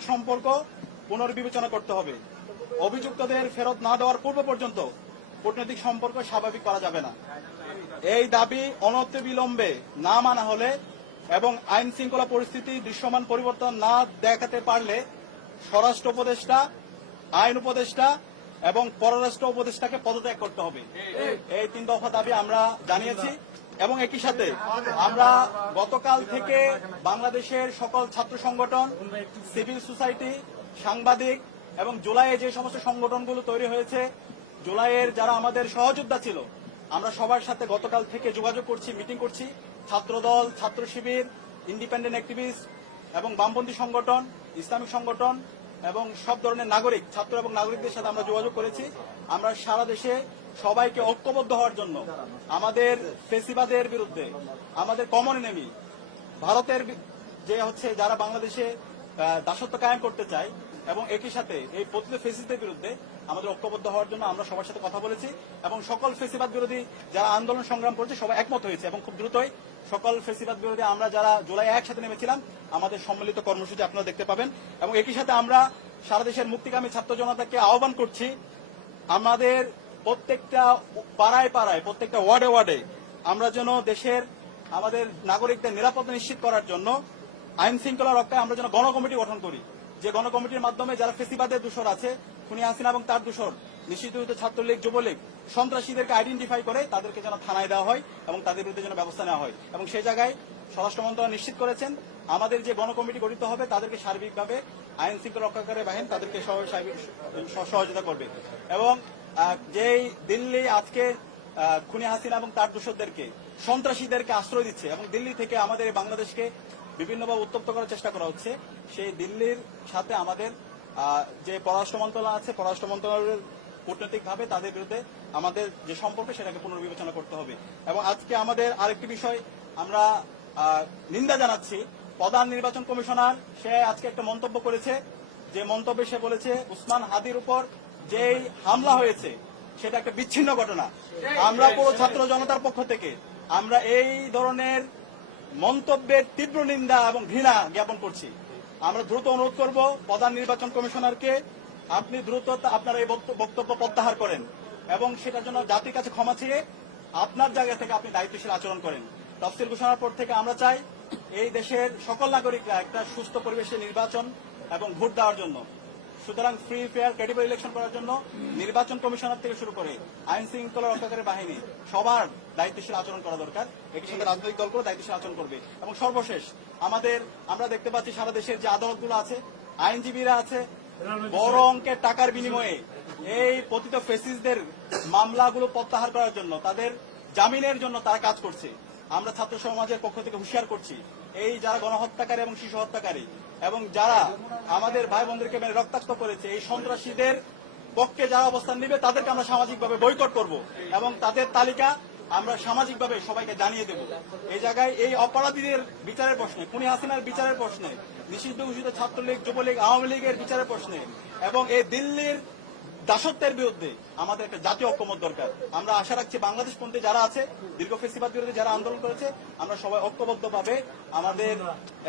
কূটনৈতিক সম্পর্ক পুনর্বিবেচনা করতে হবে। অভিযুক্তদের ফেরত না দেওয়ার পূর্ব পর্যন্ত কূটনৈতিক সম্পর্ক স্বাভাবিক করা যাবে না। এই দাবি অনতি বিলম্বে না মানা হলে এবং আইন শৃঙ্খলা পরিস্থিতি দৃশ্যমান পরিবর্তন না দেখাতে পারলে স্বরাষ্ট্র উপদেষ্টা, আইন উপদেষ্টা এবং পররাষ্ট্র উপদেষ্টাকে পদত্যাগ করতে হবে। এই তিন দফা দাবি আমরা জানিয়েছি। এবং একই সাথে আমরা গতকাল থেকে বাংলাদেশের সকল ছাত্র সংগঠন, সিভিল সোসাইটি, সাংবাদিক এবং জুলাইয়ে যে সমস্ত সংগঠনগুলো তৈরি হয়েছে, জুলাইয়ের যারা আমাদের সহযোদ্ধা ছিল, আমরা সবার সাথে গতকাল থেকে যোগাযোগ করছি, মিটিং করছি। ছাত্রদল, ছাত্র শিবির ইন্ডিপেন্ডেন্ট অ্যাক্টিভিস্ট এবং বামপন্থী সংগঠন, ইসলামিক সংগঠন এবং সব ধরনের নাগরিক, ছাত্র এবং নাগরিকদের সাথে আমরা যোগাযোগ করেছি। আমরা সারা দেশে সবাইকে ঐক্যবদ্ধ হওয়ার জন্য, আমাদের ফেসিবাদের বিরুদ্ধে, আমাদের কমন এনেমি ভারতের যে হচ্ছে যারা বাংলাদেশে দাসত্ব কায়েম করতে চায় এবং একই সাথে এই প্রতিটি ফেসিসদের বিরুদ্ধে আমাদের ঐক্যবদ্ধ হওয়ার জন্য আমরা সবার সাথে কথা বলেছি এবং সকল ফেসিবাদ বিরোধী যারা আন্দোলন সংগ্রাম করেছে সবাই একমত হয়েছে এবং খুব দ্রুতই সকল ফেসিবাদ বিরোধী আমরা যারা জুলাই একসাথে নেমেছিলাম, আমাদের সম্মিলিত কর্মসূচি আপনারা দেখতে পাবেন। এবং একই সাথে আমরা সারা দেশের মুক্তিকামী ছাত্র জনতাকে আহ্বান করছি, আমাদের প্রত্যেকটা পাড়ায় পাড়ায়, প্রত্যেকটা ওয়ার্ডে ওয়ার্ডে আমরা যেন দেশের আমাদের নাগরিকদের নিরাপত্তা নিশ্চিত করার জন্য আইন শৃঙ্খলা রক্ষায় আমরা যেন গণকমিটি গঠন করি। যে গণকমিটির মাধ্যমে যারা ফেসিবাদের দূষর আছে, খুনি হাসিনা এবং তার দূষর নিশ্চিত ছাত্রলীগ, যুবলীগ, সন্ত্রাসীদেরকে আইডেন্টিফাই করে তাদেরকে যেন থানায় দেওয়া হয় এবং তাদের বিরুদ্ধে যেন ব্যবস্থা নেওয়া হয়। এবং সেই জায়গায় স্বরাষ্ট্র মন্ত্রণালয় নিশ্চিত করেছেন, আমাদের যে গণকমিটি গঠিত হবে তাদেরকে সার্বিকভাবে আইন শৃঙ্খলা রক্ষাকারী বাহিনী তাদেরকে সহযোগিতা করবে। এবং যেই দিল্লি আজকে খুনি হাসিনা এবং তার দূষরদেরকে, সন্ত্রাসীদেরকে আশ্রয় দিচ্ছে এবং দিল্লি থেকে আমাদের বাংলাদেশকে বিভিন্নভাবে উত্তপ্ত করার চেষ্টা করা হচ্ছে। সেই দিল্লির সাথে আমাদের যে পররাষ্ট্র মন্ত্রণালয় আছে পররাষ্ট্র মন্ত্রণালয়ের কূটনৈতিক ভাবে তাদের বিরুদ্ধে আমাদের যে সম্পর্ক সেটাকে পুনর্বিবেচনা করতে হবে। এবং আজকে আমাদের আরেকটি বিষয় আমরা নিন্দা জানাচ্ছি। প্রধান নির্বাচন কমিশনার সে আজকে একটা মন্তব্য করেছে। যে মন্তব্যে সে বলেছে উসমান হাদির উপর যেই হামলা হয়েছে সেটা একটা বিচ্ছিন্ন ঘটনা। আমরা পুরো ছাত্র জনতার পক্ষ থেকে। আমরা এই ধরনের মন্তব্যের তীব্র নিন্দা এবং ঘৃণা জ্ঞাপন করছি। আমরা দ্রুত অনুরোধ করব প্রধান নির্বাচন কমিশনারকে, আপনি দ্রুত আপনার এই বক্ত- বক্তব্য প্রত্যাহার করেন এবং সেটার জন্য জাতির কাছে ক্ষমা চেয়ে আপনার জায়গা থেকে আপনি দায়িত্বশীল আচরণ করেন। তফসিল ঘোষণার পর থেকে আমরা চাই এই দেশের সকল নাগরিকরা একটা সুস্থ পরিবেশে নির্বাচন এবং ভোট দেওয়ার জন্য। সুতরাং ফ্রি ফেয়ার ক্রেডিবল ইলেকশন করার জন্য নির্বাচন কমিশনার থেকে শুরু করে আইন শৃঙ্খলা রক্ষাকারী বাহিনী সবার দায়িত্বশীল আচরণ করা দরকার। একই সঙ্গে রাজনৈতিক দলগুলো দায়িত্বশীল আচরণ করবে। এবং সর্বশেষ, আমাদের, আমরা দেখতে পাচ্ছি সারা দেশের যে আদালতগুলো আছে, আইনজীবীরা আছে, বড় অঙ্কের টাকার বিনিময়ে এই পতিত ফেসিসদের মামলাগুলো প্রত্যাহার করার জন্য, তাদের জামিনের জন্য তারা কাজ করছে। আমরা ছাত্র সমাজের পক্ষ থেকে হুঁশিয়ার করছি, এই যারা গণহত্যাকারী এবং শিশু হত্যাকারী এবং যারা আমাদের ভাই বোনদেরকে মেরে রক্তাক্ত করেছে, এই সন্ত্রাসীদের পক্ষে যারা অবস্থান নেবে, তাদেরকে আমরা সামাজিকভাবে বৈকট করব এবং তাদের তালিকা আমরা সামাজিকভাবে সবাইকে জানিয়ে দেব। এই জায়গায় এই অপরাধীদের বিচারের প্রশ্নে, খুনি হাসিনার বিচারের প্রশ্নে, নিষিদ্ধ ঘোষিত ছাত্রলীগ, যুবলীগ, আওয়ামী লীগের বিচারের প্রশ্নে এবং এই দিল্লির দাসত্বের বিরুদ্ধে আমাদের একটা জাতীয় ঐক্যমত দরকার। আমরা আশা রাখছি বাংলাদেশ পন্থী যারা আছে, দীর্ঘ ফেসিবাদ বিরুদ্ধে যারা আন্দোলন করেছে, আমরা সবাই ঐক্যবদ্ধ ভাবে আমাদের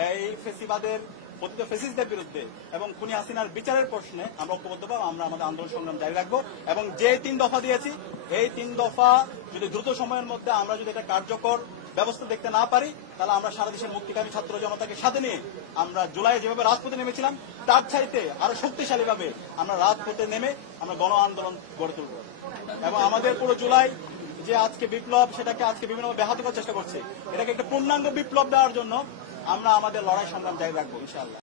এই ফেসিবাদের পতিত ফেসিসদের বিরুদ্ধে এবং খুনি হাসিনার বিচারের প্রশ্নে আমরা ঐক্যবদ্ধ ভাবে আমরা আমাদের আন্দোলন সংগ্রাম জারি রাখব এবং যে তিন দফা দিয়েছি, এই তিন দফা যদি দ্রুত সময়ের মধ্যে আমরা যদি এটা কার্যকর ব্যবস্থা দেখতে না পারি, তাহলে আমরা সারা দেশের মুক্তিকামী ছাত্র জনতাকে সাথে নিয়ে আমরা জুলাই যেভাবে রাজপথে নেমেছিলাম, তার চাইতে আরও শক্তিশালী ভাবে আমরা রাজপথে নেমে আমরা গণ আন্দোলন গড়ে তুলব। এবং আমাদের পুরো জুলাই যে আজকে বিপ্লব, সেটাকে আজকে বিভিন্নভাবে ব্যাহত করার চেষ্টা করছে, এটাকে একটা পূর্ণাঙ্গ বিপ্লব দেওয়ার জন্য আমরা আমাদের লড়াই সংগ্রাম জারি রাখব, ইনশাআল্লাহ।